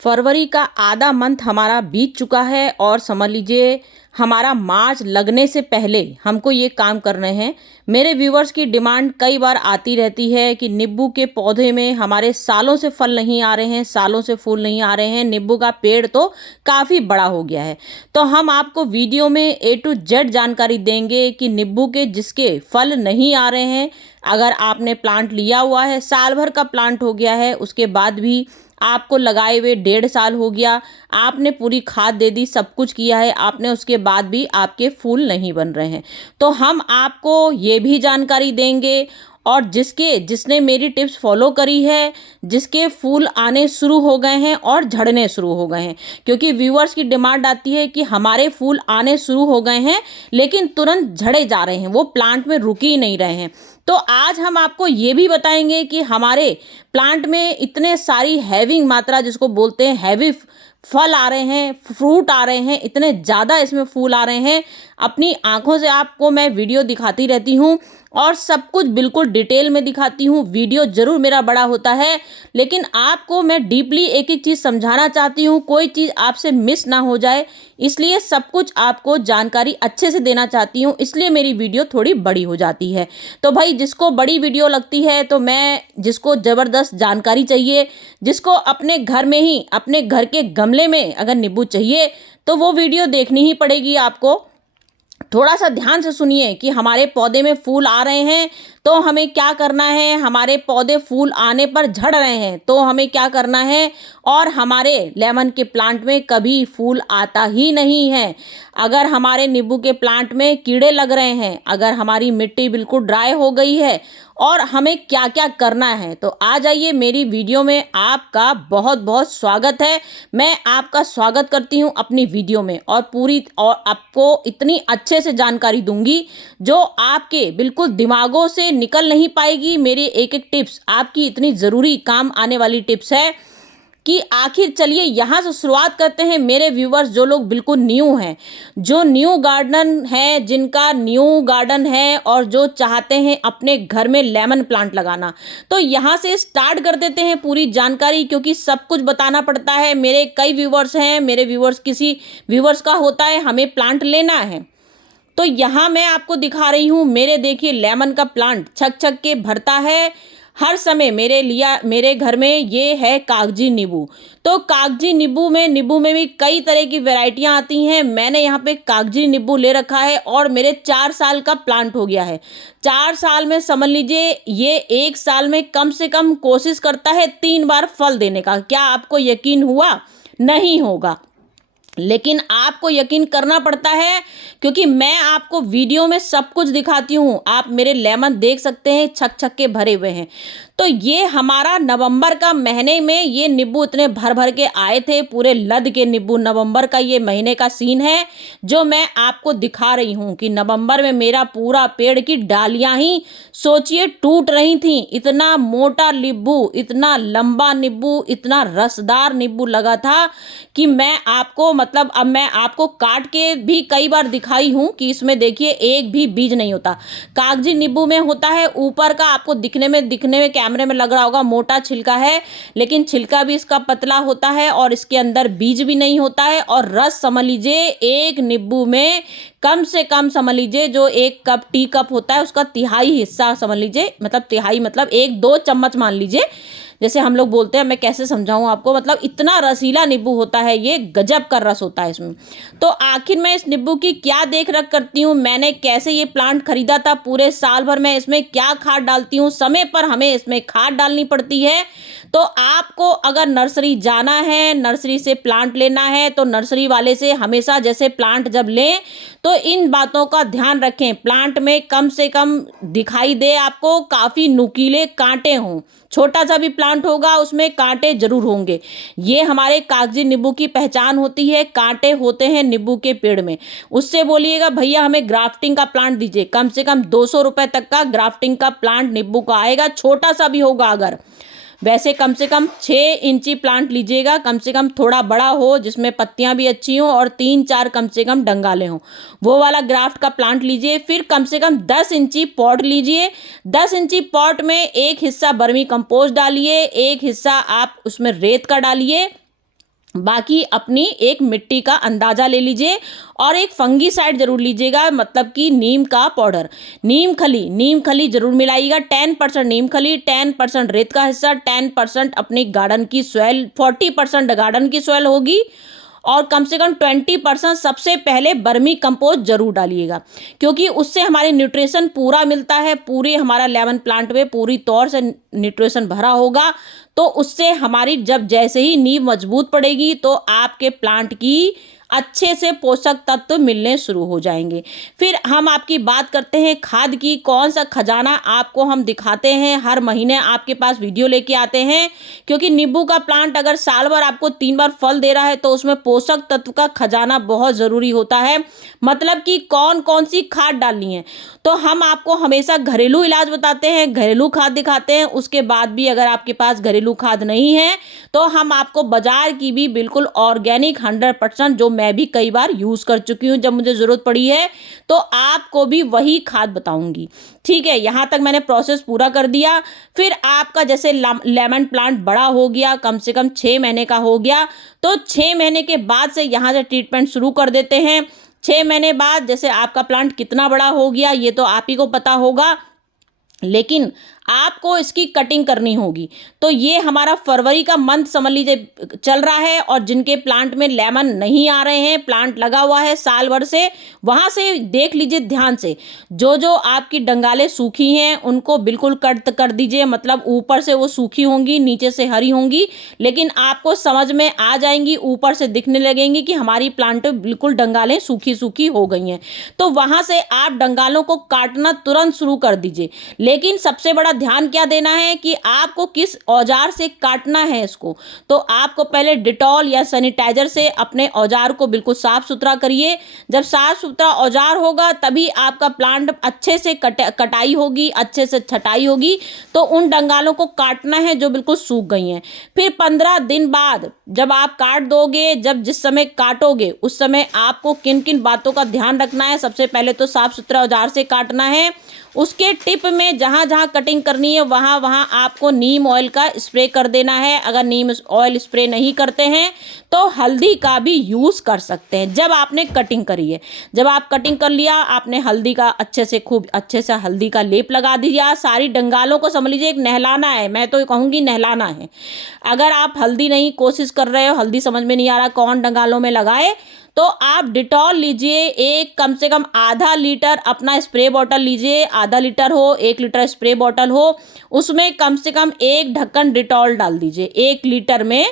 फरवरी का आधा मंथ हमारा बीत चुका है और समझ लीजिए हमारा मार्च लगने से पहले हमको ये काम करने हैं। मेरे व्यूवर्स की डिमांड कई बार आती रहती है कि नींबू के पौधे में हमारे सालों से फल नहीं आ रहे हैं, सालों से फूल नहीं आ रहे हैं, नींबू का पेड़ तो काफ़ी बड़ा हो गया है। तो हम आपको वीडियो में A to Z जानकारी देंगे कि नींबू के जिसके फल नहीं आ रहे हैं, अगर आपने प्लांट लिया हुआ है, साल भर का प्लांट हो गया है, उसके बाद भी आपको लगाए हुए 1.5 साल हो गया, आपने पूरी खाद दे दी, सब कुछ किया है आपने, उसके बाद भी आपके फूल नहीं बन रहे हैं, तो हम आपको ये भी जानकारी देंगे। और जिसने मेरी टिप्स फॉलो करी है, जिसके फूल आने शुरू हो गए हैं और झड़ने शुरू हो गए हैं, क्योंकि व्यूअर्स की डिमांड आती है कि हमारे फूल आने शुरू हो गए हैं लेकिन तुरंत झड़े जा रहे हैं, वो प्लांट में रुक ही नहीं रहे हैं। तो आज हम आपको ये भी बताएंगे कि हमारे प्लांट में इतने सारी हैविंग मात्रा, जिसको बोलते हैं हैवी फल आ रहे हैं, फ्रूट आ रहे हैं, इतने ज़्यादा इसमें फूल आ रहे हैं, अपनी आंखों से आपको मैं वीडियो दिखाती रहती हूँ और सब कुछ बिल्कुल डिटेल में दिखाती हूँ। वीडियो ज़रूर मेरा बड़ा होता है, लेकिन आपको मैं डीपली एक एक चीज़ समझाना चाहती हूँ, कोई चीज़ आपसे मिस ना हो जाए, इसलिए सब कुछ आपको जानकारी अच्छे से देना चाहती हूँ, इसलिए मेरी वीडियो थोड़ी बड़ी हो जाती है। तो भाई जिसको बड़ी वीडियो लगती है, तो मैं जिसको ज़बरदस्त जानकारी चाहिए, जिसको अपने घर में ही, अपने घर के गमले में अगर नींबू चाहिए, तो वो वीडियो देखनी ही पड़ेगी आपको। थोड़ा सा ध्यान से सुनिए कि हमारे पौधे में फूल आ रहे हैं तो हमें क्या करना है, हमारे पौधे फूल आने पर झड़ रहे हैं तो हमें क्या करना है, और हमारे लेमन के प्लांट में कभी फूल आता ही नहीं है, अगर हमारे नींबू के प्लांट में कीड़े लग रहे हैं, अगर हमारी मिट्टी बिल्कुल ड्राई हो गई है, और हमें क्या क्या करना है। तो आ जाइए मेरी वीडियो में, आपका बहुत बहुत स्वागत है। मैं आपका स्वागत करती हूं अपनी वीडियो में, और आपको इतनी अच्छे से जानकारी दूंगी जो आपके बिल्कुल दिमागों से निकल नहीं पाएगी। मेरी एक एक टिप्स आपकी इतनी ज़रूरी काम आने वाली टिप्स है कि आखिर चलिए यहाँ से शुरुआत करते हैं। मेरे व्यूवर्स जो लोग बिल्कुल न्यू हैं, जो न्यू गार्डन है, जिनका न्यू गार्डन है और जो चाहते हैं अपने घर में लेमन प्लांट लगाना, तो यहाँ से स्टार्ट कर देते हैं पूरी जानकारी, क्योंकि सब कुछ बताना पड़ता है। मेरे कई व्यूवर्स हैं, मेरे व्यूवर्स किसी व्यूवर्स का होता है हमें प्लांट लेना है, तो यहाँ मैं आपको दिखा रही हूँ। मेरे देखिए लेमन का प्लांट छक छक के भरता है हर समय। मेरे घर में ये है कागजी नींबू। तो कागजी नींबू में भी कई तरह की वैरायटियां आती हैं। मैंने यहाँ पे कागजी नींबू ले रखा है और मेरे 4 साल का प्लांट हो गया है। 4 साल में समझ लीजिए ये 1 साल में कम से कम कोशिश करता है 3 बार फल देने का। क्या आपको यकीन हुआ? नहीं होगा, लेकिन आपको यकीन करना पड़ता है, क्योंकि मैं आपको वीडियो में सब कुछ दिखाती हूँ। आप मेरे लेमन देख सकते हैं छक छक के भरे हुए हैं। तो ये हमारा नवंबर का महीने में ये नींबू इतने भर भर के आए थे, पूरे लद के नींबू। नवंबर का ये महीने का सीन है जो मैं आपको दिखा रही हूँ कि नवंबर में मेरा पूरा पेड़ की डालियां ही सोचिए टूट रही थी। इतना मोटा नींबू, इतना लंबा नींबू, इतना रसदार नींबू लगा था कि मैं आपको अब मैं आपको काट के भी कई बार दिखाई हूँ कि इसमें देखिए एक भी बीज नहीं होता। कागजी नींबू में होता है ऊपर का, आपको दिखने में कैमरे में लग रहा होगा मोटा छिलका है, लेकिन छिलका भी इसका पतला होता है और इसके अंदर बीज भी नहीं होता है। और रस समझ लीजिए एक नींबू में कम से कम समझ लीजिए जो 1 कप टी कप होता है उसका तिहाई हिस्सा समझ लीजिए, तिहाई 1-2 चम्मच मान लीजिए, जैसे हम लोग बोलते हैं। मैं कैसे समझाऊं आपको, इतना रसीला नींबू होता है, ये गजब का रस होता है इसमें। तो आखिर मैं इस नींबू की क्या देख रख करती हूँ, मैंने कैसे ये प्लांट खरीदा था, पूरे साल भर मैं इसमें क्या खाद डालती हूँ, समय पर हमें इसमें खाद डालनी पड़ती है। तो आपको अगर नर्सरी जाना है, नर्सरी से प्लांट लेना है, तो नर्सरी वाले से हमेशा जैसे प्लांट जब लें तो इन बातों का ध्यान रखें। प्लांट में कम से कम दिखाई दे आपको काफ़ी नुकीले कांटे हों, छोटा सा भी प्लांट होगा उसमें कांटे जरूर होंगे। ये हमारे कागजी नींबू की पहचान होती है, कांटे होते हैं नींबू के पेड़ में। उससे बोलिएगा भैया हमें ग्राफ्टिंग का प्लांट दीजिए, कम से कम 200 रुपए तक का ग्राफ्टिंग का प्लांट नींबू का आएगा, छोटा सा भी होगा अगर। वैसे कम से कम 6 इंची प्लांट लीजिएगा, कम से कम थोड़ा बड़ा हो जिसमें पत्तियां भी अच्छी हों और 3-4 कम से कम डंगाले हों, वो वाला ग्राफ्ट का प्लांट लीजिए। फिर कम से कम 10 इंची पॉट लीजिए। 10 इंची पॉट में एक हिस्सा बर्मी कंपोस्ट डालिए, एक हिस्सा आप उसमें रेत का डालिए, बाकी अपनी एक मिट्टी का अंदाज़ा ले लीजिए और एक फंगीसाइड जरूर लीजिएगा, मतलब कि नीम का पाउडर। नीम खली जरूर मिलाइएगा। 10% नीम खली, 10% रेत का हिस्सा, 10% अपनी गार्डन की सॉइल, 40% गार्डन की सॉइल होगी और कम से कम 20% सबसे पहले बर्मी कंपोस्ट जरूर डालिएगा, क्योंकि उससे हमारे न्यूट्रिशन पूरा मिलता है। पूरे हमारा लेमन प्लांट में पूरी तौर से न्यूट्रिशन भरा होगा, तो उससे हमारी जब जैसे ही नींव मजबूत पड़ेगी तो आपके प्लांट की अच्छे से पोषक तत्व मिलने शुरू हो जाएंगे। फिर हम आपकी बात करते हैं खाद की। कौन सा खजाना आपको हम दिखाते हैं, हर महीने आपके पास वीडियो लेके आते हैं, क्योंकि नींबू का प्लांट अगर साल भर आपको 3 बार फल दे रहा है तो उसमें पोषक तत्व का खजाना बहुत ज़रूरी होता है। मतलब कि कौन कौन सी खाद डालनी है, तो हम आपको हमेशा घरेलू इलाज बताते हैं, घरेलू खाद दिखाते हैं। उसके बाद भी अगर आपके पास घरेलू खाद नहीं है तो हम आपको बाजार की भी बिल्कुल ऑर्गेनिक 100%, जो मैं भी कई बार यूज़ कर चुकी हूँ जब मुझे ज़रूरत पड़ी है, तो आपको भी वही खाद बताऊंगी। ठीक है, यहाँ तक मैंने प्रोसेस पूरा कर दिया। फिर आपका जैसे लेमन प्लांट बड़ा हो गया, कम से कम 6 महीने का हो गया, तो 6 महीने के बाद से यहाँ से ट्रीटमेंट शुरू कर देते हैं। 6 महीने बाद जैसे आपका प्लांट कितना बड़ा हो गया ये तो आप ही को पता होगा, लेकिन आपको इसकी कटिंग करनी होगी। तो ये हमारा फरवरी का मंथ समझ लीजिए चल रहा है, और जिनके प्लांट में लेमन नहीं आ रहे हैं, प्लांट लगा हुआ है साल भर से, वहाँ से देख लीजिए ध्यान से। जो जो आपकी डंगालें सूखी हैं उनको बिल्कुल कट कर दीजिए, मतलब ऊपर से वो सूखी होंगी, नीचे से हरी होंगी, लेकिन आपको समझ में आ जाएंगी, ऊपर से दिखने लगेंगी कि हमारी प्लांट बिल्कुल डंगालें सूखी सूखी हो गई हैं। तो वहाँ से आप डंगालों को काटना तुरंत शुरू कर दीजिए। लेकिन सबसे बड़ा ध्यान क्या देना है कि आपको किस औजार से काटना है इसको। तो आपको पहले डिटॉल या सैनिटाइजर से अपने औजार को बिल्कुल साफ सुथरा करिए। जब साफ सुथरा औजार होगा तभी आपका प्लांट अच्छे से कटाई होगी, अच्छे से छटाई होगी। तो उन डंगालों को काटना है जो बिल्कुल सूख गई हैं। फिर 15 दिन बाद जब आप काट दोगे, जब जिस समय काटोगे उस समय आपको किन किन बातों का ध्यान रखना है। सबसे पहले तो साफ सुथरा औजार से काटना है। उसके टिप में जहाँ जहाँ कटिंग करनी है वहाँ वहाँ आपको नीम ऑयल का स्प्रे कर देना है। अगर नीम ऑयल स्प्रे नहीं करते हैं तो हल्दी का भी यूज़ कर सकते हैं। जब आपने कटिंग करी है, जब आप कटिंग कर लिया, आपने हल्दी का अच्छे से खूब अच्छे से हल्दी का लेप लगा दीजिए। सारी डंगालों को समझ लीजिए एक नहलाना है, मैं तो कहूँगी नहलाना है। अगर आप हल्दी नहीं कोशिश कर रहे हो, हल्दी समझ में नहीं आ रहा कौन डंगालों में लगाए, तो आप डिटॉल लीजिए। एक कम से कम आधा लीटर अपना स्प्रे बॉटल लीजिए, आधा लीटर हो, 1 लीटर स्प्रे बॉटल हो, उसमें कम से कम 1 ढक्कन डिटॉल डाल दीजिए। 1 लीटर में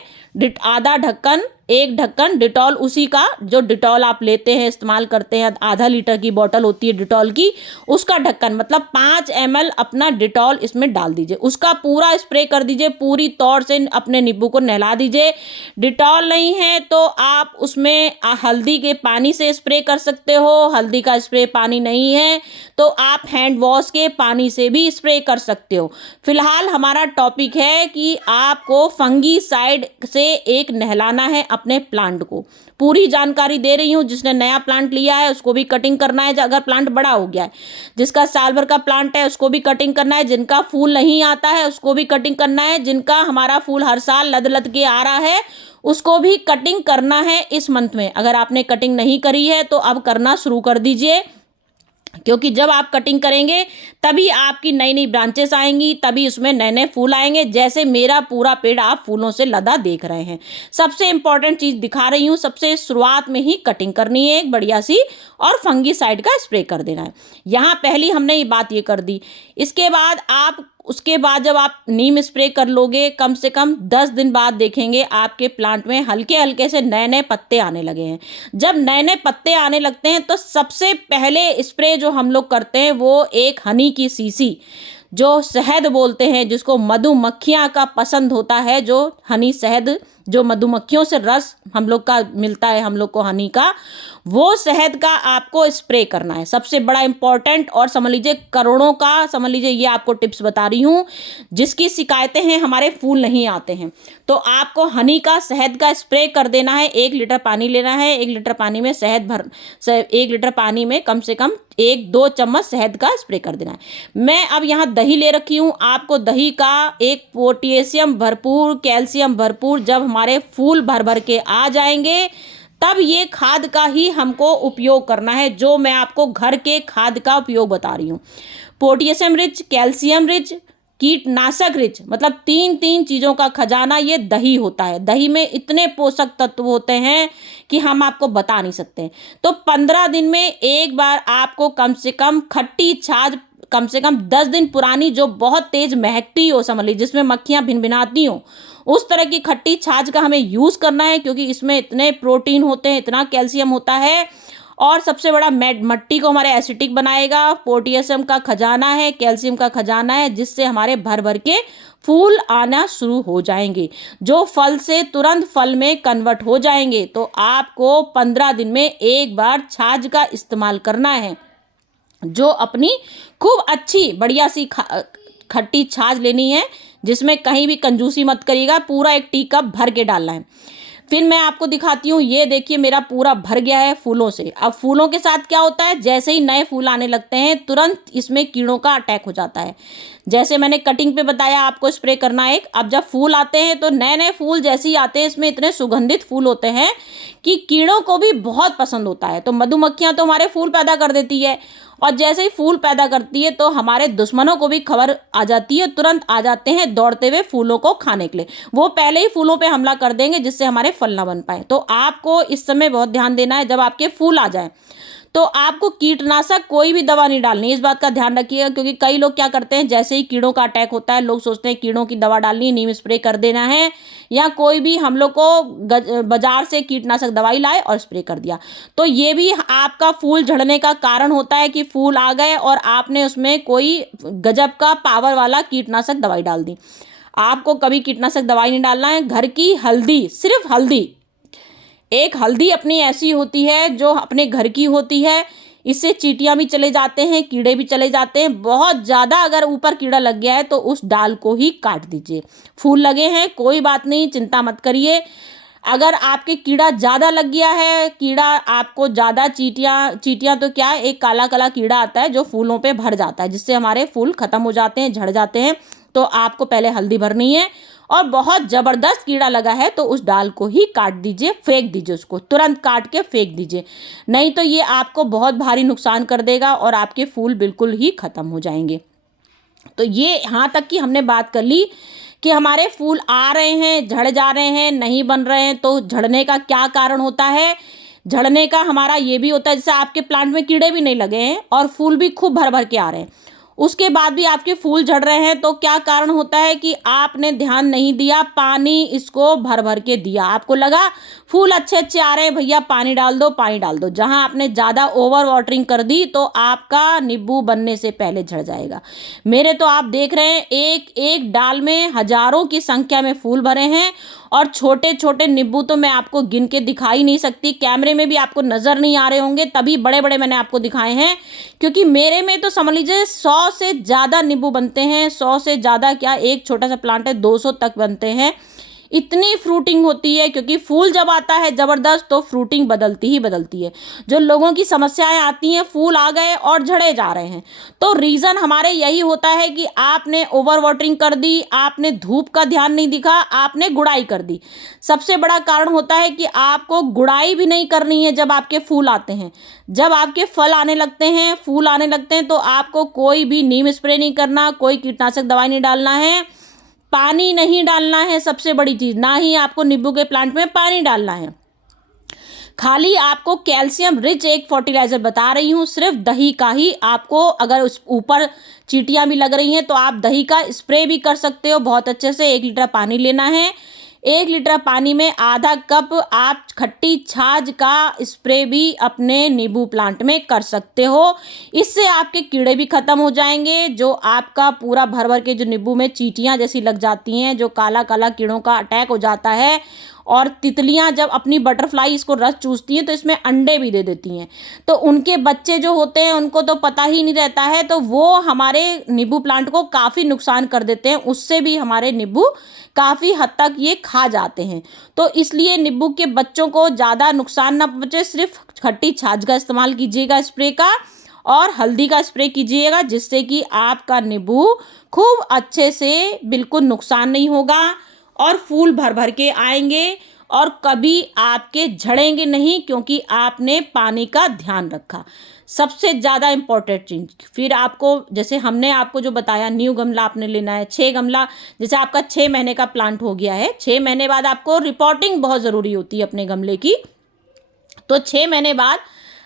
आधा ढक्कन, 1 ढक्कन डिटॉल, उसी का जो डिटॉल आप लेते हैं इस्तेमाल करते हैं, आधा लीटर की बॉटल होती है डिटॉल की, उसका ढक्कन मतलब 5 ml अपना डिटॉल इसमें डाल दीजिए। उसका पूरा स्प्रे कर दीजिए, पूरी तौर से अपने नींबू को नहला दीजिए। डिटॉल नहीं है तो आप उसमें हल्दी के पानी से स्प्रे कर सकते हो। हल्दी का स्प्रे पानी नहीं है तो आप हैंड वॉश के पानी से भी स्प्रे कर सकते हो। फिलहाल हमारा टॉपिक है कि आपको फंगीसाइड से एक नहलाना है अपने प्लांट को। पूरी जानकारी दे रही हूँ। जिसने नया प्लांट लिया है उसको भी कटिंग करना है, अगर प्लांट बड़ा हो गया है। जिसका साल भर का प्लांट है उसको भी कटिंग करना है। जिनका फूल नहीं आता है उसको भी कटिंग करना है। जिनका हमारा फूल हर साल लद लद के आ रहा है उसको भी कटिंग करना है इस मंथ में। अगर आपने कटिंग नहीं करी है तो अब करना शुरू कर दीजिए, क्योंकि जब आप कटिंग करेंगे तभी आपकी नई नई ब्रांचेस आएंगी, तभी उसमें नए नए फूल आएंगे। जैसे मेरा पूरा पेड़ आप फूलों से लदा देख रहे हैं। सबसे इंपॉर्टेंट चीज़ दिखा रही हूँ, सबसे शुरुआत में ही कटिंग करनी है एक बढ़िया सी, और फंगीसाइड का स्प्रे कर देना है। यहाँ पहली हमने ये बात ये कर दी। इसके बाद आप उसके बाद जब आप नीम स्प्रे कर लोगे, कम से कम 10 दिन बाद देखेंगे आपके प्लांट में हल्के हल्के से नए नए पत्ते आने लगे हैं। जब नए नए पत्ते आने लगते हैं तो सबसे पहले स्प्रे जो हम लोग करते हैं वो एक हनी की शीशी, जो शहद बोलते हैं, जिसको मधुमक्खियाँ का पसंद होता है, जो हनी शहद, जो मधुमक्खियों से रस हम लोग का मिलता है, हम लोग को हनी का, वो शहद का आपको स्प्रे करना है। सबसे बड़ा इंपॉर्टेंट, और समझ लीजिए करोड़ों का, समझ लीजिए ये आपको टिप्स बता रही हूँ। जिसकी शिकायतें हैं हमारे फूल नहीं आते हैं, तो आपको हनी का, शहद का स्प्रे कर देना है। 1 लीटर पानी लेना है, 1 लीटर पानी में 1 लीटर पानी में कम से कम 1-2 चम्मच शहद का स्प्रे कर देना है। मैं अब यहाँ दही ले रखी हूँ। आपको दही का एक पोटेशियम भरपूर, कैल्शियम भरपूर, जब हमारे फूल भर भर के आ जाएंगे, तब ये खाद का ही हमको उपयोग करना है, जो मैं आपको घर के खाद का उपयोग बता रही हूँ। पोटेशियम रिच, कैल्शियम रिच, कीटनाशक रिच, मतलब तीन तीन चीज़ों का खजाना ये दही होता है। दही में इतने पोषक तत्व होते हैं कि हम आपको बता नहीं सकते। तो 15 दिन में एक बार आपको कम से कम खट्टी छाछ, कम से कम 10 दिन पुरानी, जो बहुत तेज महकती हो, समझ लीजिए जिसमें मक्खियाँ भिनभिनाती हो, उस तरह की खट्टी छाछ का हमें यूज़ करना है, क्योंकि इसमें इतने प्रोटीन होते हैं, इतना कैल्शियम होता है। और सबसे बड़ा मट्टी को हमारे एसिडिक बनाएगा, पोटेशियम का खजाना है, कैल्शियम का खजाना है, जिससे हमारे भर भर के फूल आना शुरू हो जाएंगे, जो फल से तुरंत फल में कन्वर्ट हो जाएंगे। तो आपको 15 दिन में एक बार छाछ का इस्तेमाल करना है, जो अपनी खूब अच्छी बढ़िया सी खट्टी छाछ लेनी है, जिसमें कहीं भी कंजूसी मत करिएगा, पूरा एक टी कप भर के डालना है। फिर मैं आपको दिखाती हूँ, ये देखिए मेरा पूरा भर गया है फूलों से। अब फूलों के साथ क्या होता है, जैसे ही नए फूल आने लगते हैं तुरंत इसमें कीड़ों का अटैक हो जाता है। जैसे मैंने कटिंग पे बताया आपको स्प्रे करना है एक। अब जब फूल आते हैं तो नए नए फूल जैसे ही आते हैं, इसमें इतने सुगंधित फूल होते हैं कि कीड़ों को भी बहुत पसंद होता है। तो मधुमक्खियाँ तो हमारे फूल पैदा कर देती है, और जैसे ही फूल पैदा करती है तो हमारे दुश्मनों को भी खबर आ जाती है, तुरंत आ जाते हैं दौड़ते हुए फूलों को खाने के लिए। वो पहले ही फूलों पे हमला कर देंगे, जिससे हमारे फल ना बन पाए। तो आपको इस समय बहुत ध्यान देना है, जब आपके फूल आ जाए तो आपको कीटनाशक कोई भी दवा नहीं डालनी, इस बात का ध्यान रखिएगा। क्योंकि कई लोग क्या करते हैं, जैसे ही कीड़ों का अटैक होता है, लोग सोचते हैं कीड़ों की दवा डालनी है, नीम स्प्रे कर देना है, या कोई भी हम लोग को बाजार से कीटनाशक दवाई लाए और स्प्रे कर दिया। तो ये भी आपका फूल झड़ने का कारण होता है कि फूल आ गए और आपने उसमें कोई गजब का पावर वाला कीटनाशक दवाई डाल दी। आपको कभी कीटनाशक दवाई नहीं डालना है। घर की हल्दी, सिर्फ हल्दी, एक हल्दी अपनी ऐसी होती है जो अपने घर की होती है, इससे चींटियां भी चले जाते हैं, कीड़े भी चले जाते हैं। बहुत ज़्यादा अगर ऊपर कीड़ा लग गया है तो उस डाल को ही काट दीजिए। फूल लगे हैं कोई बात नहीं, चिंता मत करिए। अगर आपके कीड़ा ज़्यादा लग गया है, कीड़ा आपको ज़्यादा, चींटियां तो क्या, एक काला काला कीड़ा आता है जो फूलों पे भर जाता है, जिससे हमारे फूल खत्म हो जाते हैं, झड़ जाते हैं। तो आपको पहले हल्दी भरनी है, और बहुत ज़बरदस्त कीड़ा लगा है तो उस डाल को ही काट दीजिए, फेंक दीजिए, उसको तुरंत काट के फेंक दीजिए, नहीं तो ये आपको बहुत भारी नुकसान कर देगा और आपके फूल बिल्कुल ही ख़त्म हो जाएंगे। तो ये यहाँ तक कि हमने बात कर ली कि हमारे फूल आ रहे हैं, झड़ जा रहे हैं, नहीं बन रहे हैं। तो झड़ने का क्या कारण होता है, झड़ने का हमारा ये भी होता है, जैसे आपके प्लांट में कीड़े भी नहीं लगे हैं और फूल भी खूब भर भर के आ रहे हैं, उसके बाद भी आपके फूल झड़ रहे हैं, तो क्या कारण होता है कि आपने ध्यान नहीं दिया, पानी इसको भर भर के दिया। आपको लगा फूल अच्छे अच्छे आ रहे हैं, भैया पानी डाल दो, पानी डाल दो। जहां आपने ज़्यादा ओवर वाटरिंग कर दी तो आपका नींबू बनने से पहले झड़ जाएगा। मेरे तो आप देख रहे हैं एक एक डाल में हजारों की संख्या में फूल भरे हैं, और छोटे छोटे नींबू तो मैं आपको गिन के दिखा ही नहीं सकती, कैमरे में भी आपको नज़र नहीं आ रहे होंगे, तभी बड़े बड़े मैंने आपको दिखाए हैं। क्योंकि मेरे में तो समझ लीजिए 100 से ज़्यादा नींबू बनते हैं, 100 से ज़्यादा क्या, एक छोटा सा प्लांट है 200 तक बनते हैं। इतनी फ्रूटिंग होती है, क्योंकि फूल जब आता है ज़बरदस्त तो फ्रूटिंग बदलती ही बदलती है। जो लोगों की समस्याएं आती हैं, फूल आ गए और झड़े जा रहे हैं, तो रीज़न हमारे यही होता है कि आपने ओवर वाटरिंग कर दी, आपने धूप का ध्यान नहीं दिखा, आपने गुड़ाई कर दी। सबसे बड़ा कारण होता है कि आपको गुड़ाई भी नहीं करनी है। जब आपके फूल आते हैं, जब आपके फल आने लगते हैं, फूल आने लगते हैं, तो आपको कोई भी नीम स्प्रे नहीं करना, कोई कीटनाशक दवाई नहीं डालना है, पानी नहीं डालना है। सबसे बड़ी चीज़, ना ही आपको नींबू के प्लांट में पानी डालना है। खाली आपको कैल्शियम रिच एक फर्टिलाइज़र बता रही हूँ, सिर्फ दही का ही आपको, अगर उस ऊपर चींटियाँ भी लग रही हैं तो आप दही का स्प्रे भी कर सकते हो बहुत अच्छे से। 1 लीटर पानी लेना है, 1 लीटर पानी में आधा कप आप खट्टी छाछ का स्प्रे भी अपने नींबू प्लांट में कर सकते हो। इससे आपके कीड़े भी खत्म हो जाएंगे, जो आपका पूरा भर भर के जो नींबू में चींटियाँ जैसी लग जाती हैं, जो काला काला कीड़ों का अटैक हो जाता है। और तितलियां जब अपनी बटरफ्लाई इसको रस चूसती हैं तो इसमें अंडे भी दे देती हैं, तो उनके बच्चे जो होते हैं उनको तो पता ही नहीं रहता है, तो वो हमारे नींबू प्लांट को काफ़ी नुकसान कर देते हैं। उससे भी हमारे नींबू काफ़ी हद तक ये खा जाते हैं। तो इसलिए नींबू के बच्चों को ज़्यादा नुकसान ना पहुंचे, सिर्फ खट्टी छाछ का इस्तेमाल कीजिएगा स्प्रे का, और हल्दी का स्प्रे कीजिएगा, जिससे कि आपका नींबू खूब अच्छे से, बिल्कुल नुकसान नहीं होगा और फूल भर भर के आएंगे और कभी आपके झड़ेंगे नहीं, क्योंकि आपने पानी का ध्यान रखा। सबसे ज़्यादा इम्पोर्टेंट चीज़। फिर आपको, जैसे हमने आपको जो बताया, न्यू गमला आपने लेना है 6 गमला। जैसे आपका 6 महीने का प्लांट हो गया है, 6 महीने बाद आपको रिपोर्टिंग बहुत ज़रूरी होती है अपने गमले की। तो 6 महीने बाद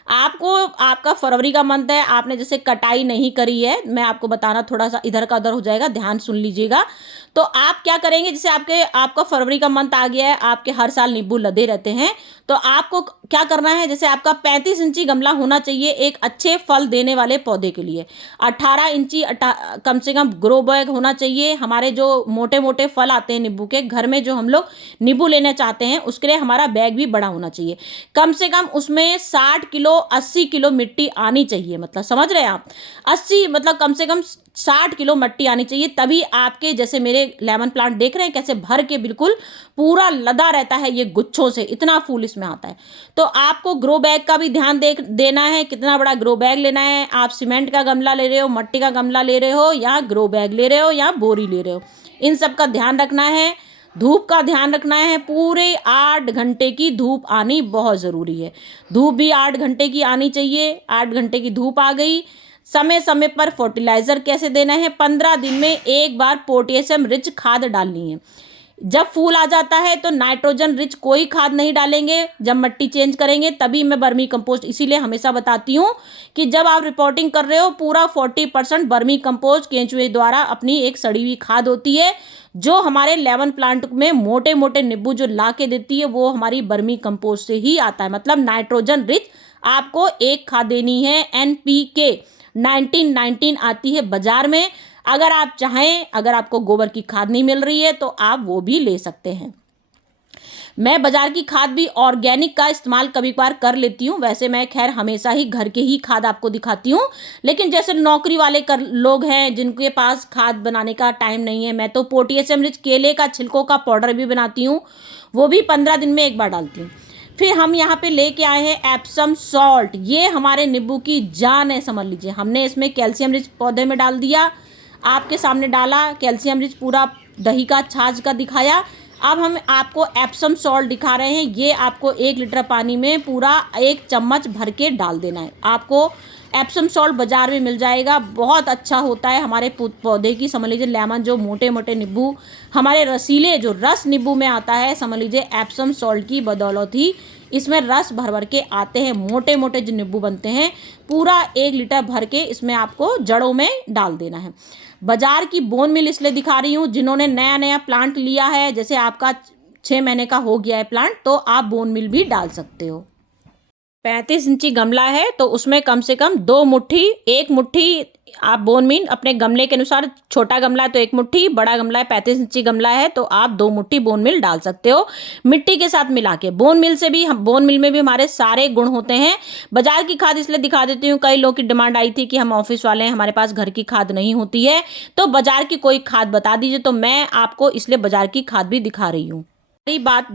आपको, आपका फरवरी का मंथ है, आपने जैसे कटाई नहीं करी है, मैं आपको बताना थोड़ा सा इधर का उधर हो जाएगा, ध्यान सुन लीजिएगा। तो आप क्या करेंगे, जैसे आपका फरवरी का मंथ आ गया है, आपके हर साल नींबू लदे रहते हैं, तो आपको क्या करना है, जैसे आपका 35 इंची गमला होना चाहिए एक अच्छे फल देने वाले पौधे के लिए। 18 इंची कम से कम ग्रो बैग होना चाहिए। हमारे जो मोटे मोटे फल आते हैं नींबू के, घर में जो हम लोग नींबू लेना चाहते हैं, उसके लिए हमारा बैग भी बड़ा होना चाहिए। कम से कम उसमें 60 किलो 80 किलो मिट्टी आनी चाहिए। मतलब समझ रहे हैं आप, 80 मतलब कम से कम 60 किलो मिट्टी आनी चाहिए। तभी आपके, जैसे मेरे लेमन प्लांट देख रहे हैं कैसे भर के बिल्कुल पूरा लदा रहता है ये गुच्छों से, इतना फूल इसमें आता है। तो आपको ग्रो बैग का भी ध्यान देना है, कितना बड़ा ग्रो बैग लेना है। आप सीमेंट का गमला ले रहे हो, मिट्टी का गमला ले रहे हो, या ग्रो बैग ले रहे हो, या बोरी ले रहे हो, इन सब का ध्यान रखना है। धूप का ध्यान रखना है, पूरे 8 घंटे की धूप आनी बहुत ज़रूरी है। धूप भी 8 घंटे की आनी चाहिए। 8 घंटे की धूप आ गई। समय समय पर फर्टिलाइज़र कैसे देना है, 15 दिन में एक बार पोटेशियम रिच खाद डालनी है। जब फूल आ जाता है तो नाइट्रोजन रिच कोई खाद नहीं डालेंगे, जब मिट्टी चेंज करेंगे तभी मैं वर्मी कंपोस्ट, इसीलिए हमेशा बताती हूँ कि जब आप रिपोर्टिंग कर रहे हो पूरा 40% वर्मी कंपोस्ट केंचुए द्वारा, अपनी एक सड़ी हुई खाद होती है जो हमारे लेमन प्लांट में मोटे मोटे नींबू जो ला के देती है, वो हमारी वर्मी कंपोस्ट से ही आता है। मतलब नाइट्रोजन रिच आपको एक खाद देनी है। NPK 1919 आती है बाजार में। अगर आप चाहें, अगर आपको गोबर की खाद नहीं मिल रही है तो आप वो भी ले सकते हैं। मैं बाजार की खाद भी ऑर्गेनिक का इस्तेमाल कभी कभार कर लेती हूँ। वैसे मैं खैर हमेशा ही घर के ही खाद आपको दिखाती हूँ, लेकिन जैसे नौकरी वाले लोग हैं जिनके पास खाद बनाने का टाइम नहीं है, मैं तो पोटेशियम रिच केले का छिलकों का पाउडर भी बनाती हूँ, वो भी 15 दिन में एक बार डालती हूँ। फिर हम यहाँ पे लेके आए हैं एप्सम सॉल्ट। ये हमारे नींबू की जान है, समझ लीजिए। हमने इसमें कैल्शियम रिच पौधे में डाल दिया, आपके सामने डाला, कैल्शियम रिच पूरा दही का छाछ का दिखाया। अब हम आपको एप्सम सॉल्ट दिखा रहे हैं। ये आपको 1 लीटर पानी में पूरा 1 चम्मच भर के डाल देना है। आपको एप्सम सॉल्ट बाजार में मिल जाएगा, बहुत अच्छा होता है हमारे पौधे की। समझ लीजिए लेमन जो मोटे मोटे नींबू, हमारे रसीले जो रस नींबू में आता है, समझ लीजिए एप्सम सॉल्ट की बदौलत ही इसमें रस भर भर के आते हैं। मोटे मोटे जो नींबू बनते हैं, पूरा 1 लीटर भर के इसमें आपको जड़ों में डाल देना है। बाजार की बोन मिल इसलिए दिखा रही हूँ, जिन्होंने नया नया प्लांट लिया है, जैसे आपका 6 महीने का हो गया है प्लांट, तो आप बोन मिल भी डाल सकते हो। 35 इंची गमला है तो उसमें कम से कम 2 मुट्ठी, 1 मुट्ठी आप बोन मील अपने गमले के अनुसार, छोटा गमला है तो 1 मुट्ठी, बड़ा गमला है 35 इंची गमला है तो आप 2 मुट्ठी बोन मिल डाल सकते हो मिट्टी के साथ मिला के। बोन मिल से भी, बोन मिल में भी हमारे सारे गुण होते हैं। बाजार की खाद इसलिए दिखा देती हूँ, कई लोग की डिमांड आई थी कि हम ऑफिस वाले हैं, हमारे पास घर की खाद नहीं होती है, तो बाजार की कोई खाद बता दीजिए, तो मैं आपको इसलिए बाजार की खाद भी दिखा रही हूँ। बात